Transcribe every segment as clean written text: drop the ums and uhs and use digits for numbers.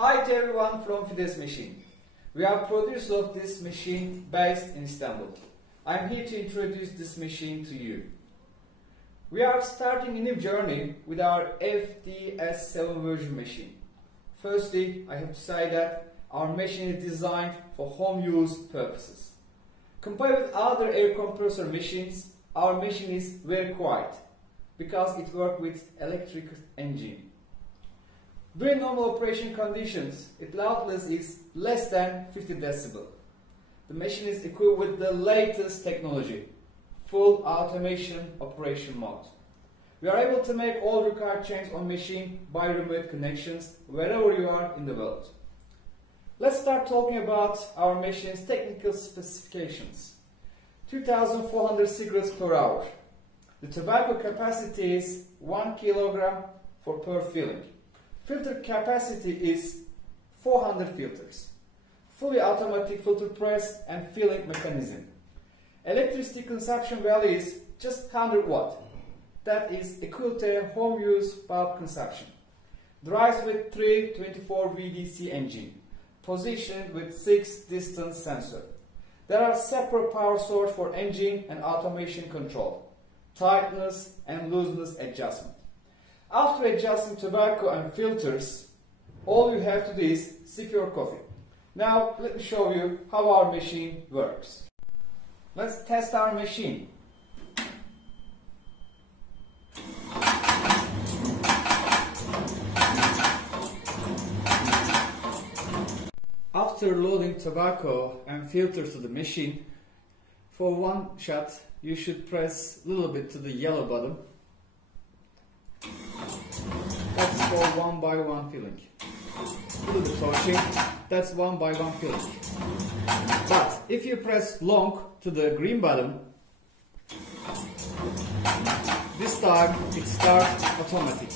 Hi to everyone from Fides Machine. We are producers of this machine based in Istanbul. I am here to introduce this machine to you. We are starting a new journey with our FDS7 version machine. Firstly, I have to say that our machine is designed for home use purposes. Compared with other air compressor machines, our machine is very quiet because it works with electric engine. During normal operation conditions, its loudness is less than 50 decibel. The machine is equipped with the latest technology, full automation operation mode. We are able to make all required changes on machine by remote connections wherever you are in the world. Let's start talking about our machine's technical specifications. 2,400 cigarettes per hour. The tobacco capacity is 1 kilogram per filling. Filter capacity is 400 filters. Fully automatic filter press and filling mechanism. Electricity consumption value is just 100 watt. That is equal to a home use bulb consumption. Drives with 324 VDC engine. Positioned with 6 distance sensor. There are separate power source for engine and automation control. Tightness and looseness adjustment. After adjusting tobacco and filters, all you have to do is sip your coffee. Now let me show you how our machine works. Let's test our machine. After loading tobacco and filters to the machine, for one shot you should press a little bit to the yellow button. That's for one by one filling. A little bit touching, that's one by one filling. But if you press long to the green button, this time it starts automatic.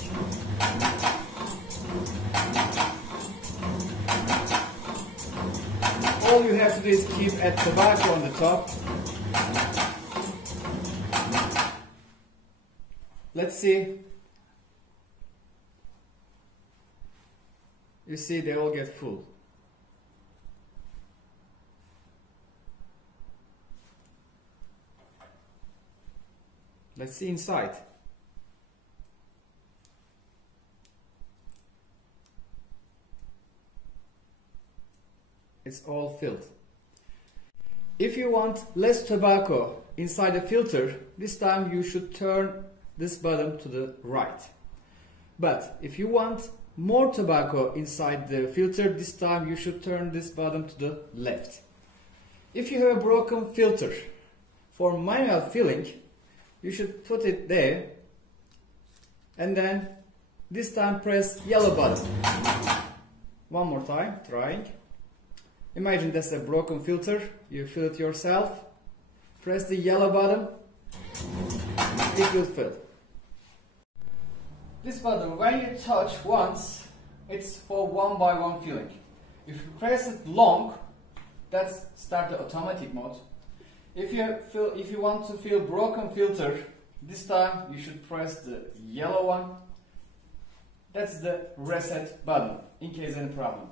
All you have to do is keep a tobacco on the top. Let's see. You see, they all get full. Let's see inside. It's all filled. If you want less tobacco inside the filter, this time you should turn this button to the right. But if you want more tobacco inside the filter, this time you should turn this button to the left. If you have a broken filter for manual filling, you should put it there and then this time press yellow button. One more time, trying. Imagine that's a broken filter, you fill it yourself, press the yellow button, it will fill. This button, when you touch once, it's for one by one filling. If you press it long, that's start the automatic mode. If you want to fill broken filter, this time you should press the yellow one. That's the reset button in case any problem.